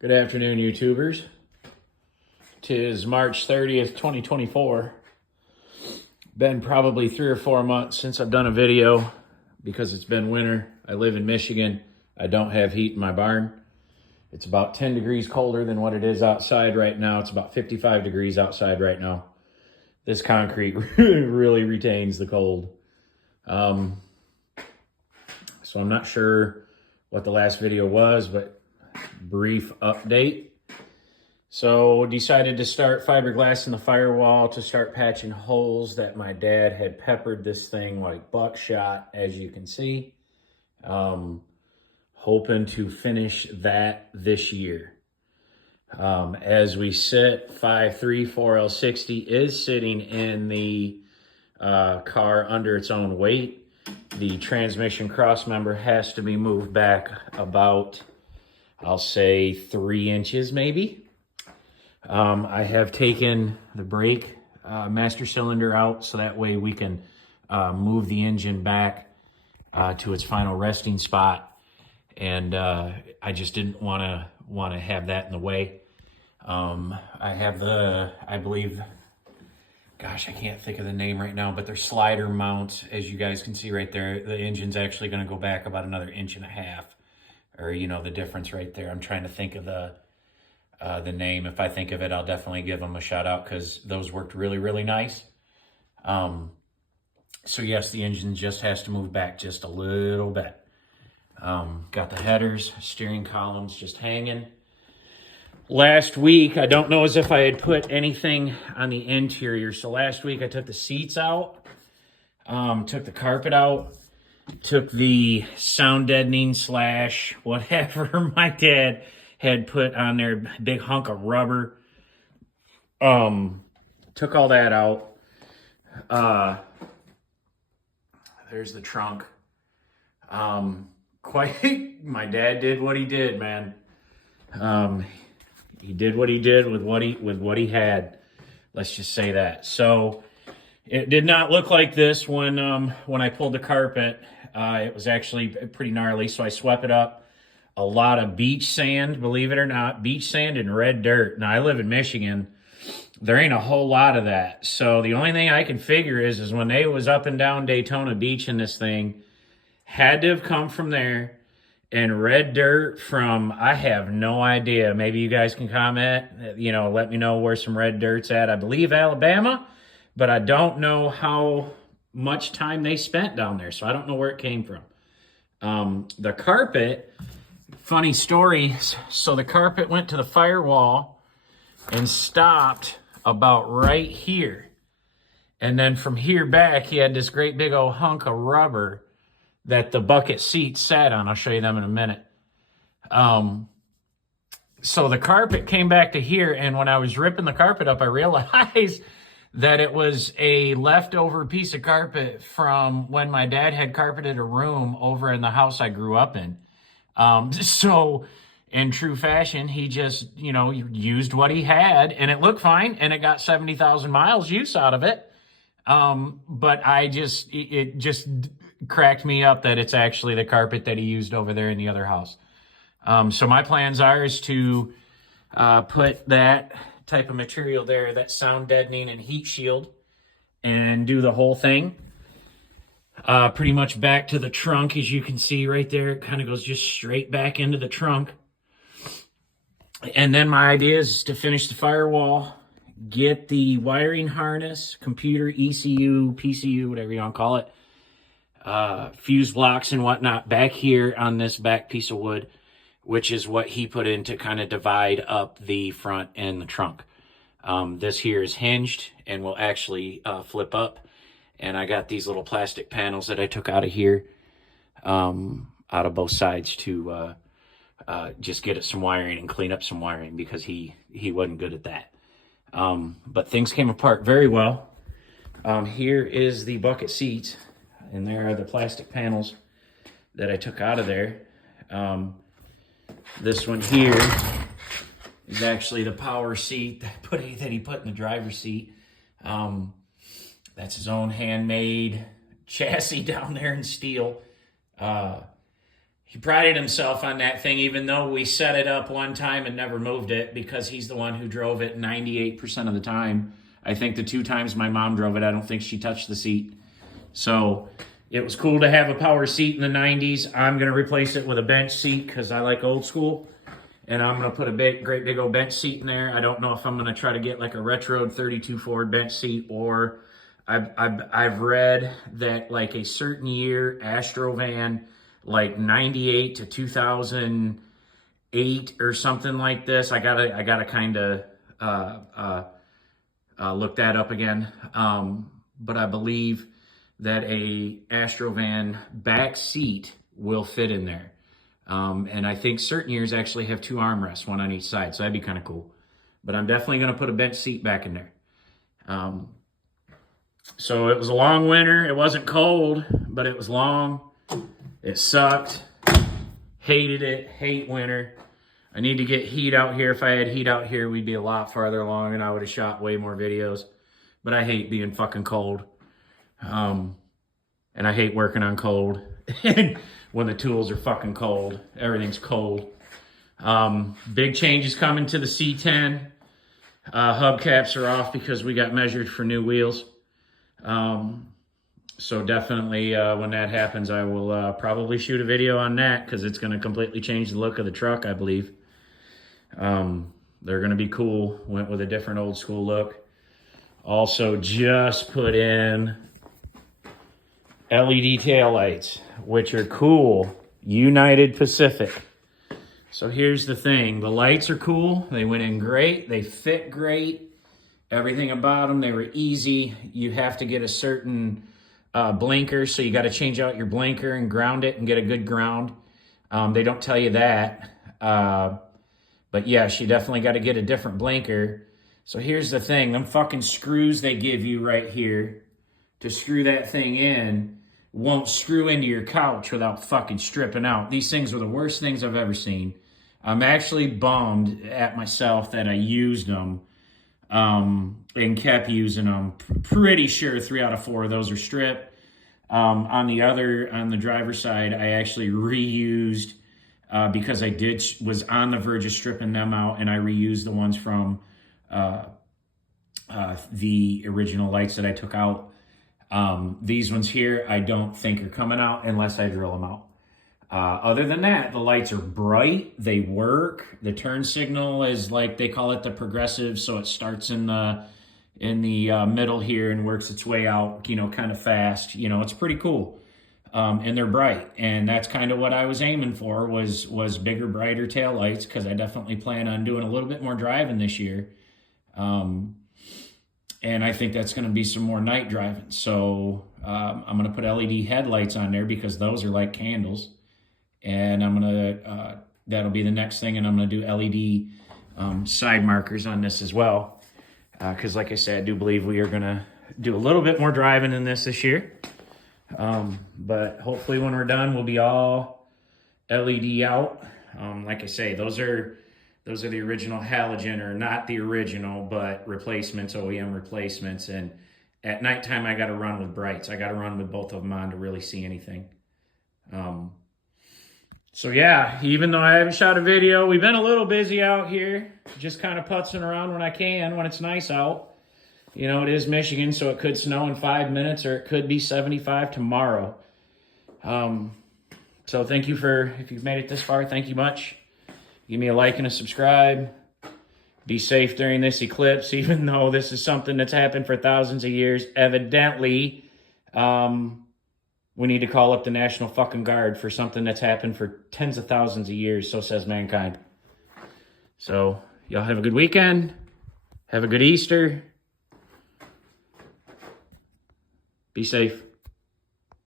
Good afternoon, YouTubers. Tis March 30th, 2024. Been probably 3 or 4 months since I've done a video because it's been winter. I live in Michigan. I don't have heat in my barn. It's about 10 degrees colder than what it is outside right now. It's about 55 degrees outside right now. This concrete really retains the cold. So I'm not sure what the last video was, but brief update. So decided to start fiberglass in the firewall to start patching holes that my dad had peppered this thing like buckshot, as you can see. Hoping to finish that this year. As we sit, 534L60 is sitting in the car under its own weight. The transmission cross member has to be moved back about, I'll say 3 inches maybe. I have taken the brake master cylinder out so that way we can move the engine back to its final resting spot. And I just didn't want to have that in the way. I have I believe, gosh, I can't think of the name right now, but they're slider mounts, as you guys can see right there. The engine's actually going to go back about another 1.5 inches, or the difference right there. I'm trying to think of the name. If I think of it, I'll definitely give them a shout out because those worked really, really nice. So yes, the engine just has to move back just a little bit. Got the headers, steering columns just hanging. Last week, I don't know as if I had put anything on the interior. So last week I took the seats out, took the carpet out, took the sound deadening / whatever my dad had put on there, big hunk of rubber. Took all that out. There's the trunk. My dad did what he did, man. He did what he did with what he had. Let's just say that. So it did not look like this when I pulled the carpet. It was actually pretty gnarly. So I swept it up. A lot of beach sand, believe it or not, beach sand and red dirt. Now I live in Michigan. There ain't a whole lot of that. So the only thing I can figure is when they was up and down Daytona Beach in this thing, had to have come from there. And red dirt from, I have no idea. Maybe you guys can comment, let me know where some red dirt's at. I believe Alabama, but I don't know how much time they spent down there. So I don't know where it came from. The carpet, funny story. So the carpet went to the firewall and stopped about right here. And then from here back, he had this great big old hunk of rubber that the bucket seats sat on. I'll show you them in a minute. So the carpet came back to here, and when I was ripping the carpet up, I realized that it was a leftover piece of carpet from when my dad had carpeted a room over in the house I grew up in. So in true fashion, he just, used what he had, and it looked fine, and it got 70,000 miles use out of it. But it just cracked me up that it's actually the carpet that he used over there in the other house. So my plans is to put that type of material there, that sound deadening and heat shield, and do the whole thing. Pretty much back to the trunk, as you can see right there. It kind of goes just straight back into the trunk. And then my idea is to finish the firewall, get the wiring harness, computer, ECU, PCU, whatever you want to call it, fuse blocks and whatnot back here on this back piece of wood, which is what he put in to kind of divide up the front and the trunk. This here is hinged and will actually flip up. And I got these little plastic panels that I took out of here, out of both sides to just get it some wiring and clean up some wiring because he wasn't good at that. But things came apart very well. Here is the bucket seats, and there are the plastic panels that I took out of there. This one here is actually the power seat that he put in the driver's seat. That's his own handmade chassis down there in steel. He prided himself on that thing, even though we set it up one time and never moved it because he's the one who drove it 98% of the time. I think the 2 times my mom drove it, I don't think she touched the seat. So it was cool to have a power seat in the 90s. I'm going to replace it with a bench seat because I like old school. And I'm going to put a great big old bench seat in there. I don't know if I'm going to try to get like a retro 32 Ford bench seat, or I've read that like a certain year Astro van, like 98 to 2008 or something like this. I gotta kind of look that up again. But I believe that a Astro van back seat will fit in there. And I think certain years actually have 2 armrests, one on each side. So that'd be kind of cool. But I'm definitely going to put a bench seat back in there. So it was a long winter. It wasn't cold, but it was long. It sucked. Hated it. Hate winter. I need to get heat out here. If I had heat out here, we'd be a lot farther along and I would have shot way more videos. But I hate being fucking cold. And I hate working on cold. When the tools are fucking cold. Everything's cold. Big changes coming to the C10. Hubcaps are off because we got measured for new wheels. So definitely when that happens, I will probably shoot a video on that because it's going to completely change the look of the truck, I believe. They're going to be cool. Went with a different old school look. Also just put in LED taillights, which are cool. United Pacific. So here's the thing. The lights are cool. They went in great. They fit great. Everything about them, they were easy. You have to get a certain blinker, so you got to change out your blinker and ground it and get a good ground. They don't tell you that. But yeah, she definitely got to get a different blinker. So here's the thing. Them fucking screws they give you right here to screw that thing in won't screw into your couch without fucking stripping out. These things are the worst things I've ever seen. I'm actually bummed at myself that I used them and kept using them. Pretty sure 3 out of 4 of those are stripped. On the driver's side, I actually reused because I was on the verge of stripping them out, and I reused the ones from the original lights that I took out. These ones here, I don't think are coming out unless I drill them out. Other than that, the lights are bright. They work. The turn signal is like, they call it the progressive. So it starts in the middle here and works its way out, kind of fast. It's pretty cool. And they're bright. And that's kind of what I was aiming for was bigger, brighter taillights, because I definitely plan on doing a little bit more driving this year. And I think that's going to be some more night driving. So I'm going to put LED headlights on there because those are like candles. And I'm going to, that'll be the next thing. And I'm going to do LED side markers on this as well. Because like I said, I do believe we are going to do a little bit more driving in this year. But hopefully when we're done, we'll be all LED out. Like I say, those are the original halogen, or not the original, but replacements, OEM replacements. And at nighttime, I got to run with brights. I got to run with both of them on to really see anything. So yeah, even though I haven't shot a video, we've been a little busy out here, just kind of putzing around when I can, when it's nice out. It is Michigan, so it could snow in 5 minutes, or it could be 75 tomorrow. So thank you if you've made it this far, thank you much. Give me a like and a subscribe. Be safe during this eclipse, even though this is something that's happened for thousands of years. Evidently, we need to call up the National fucking Guard for something that's happened for tens of thousands of years, so says mankind. So, y'all have a good weekend. Have a good Easter. Be safe.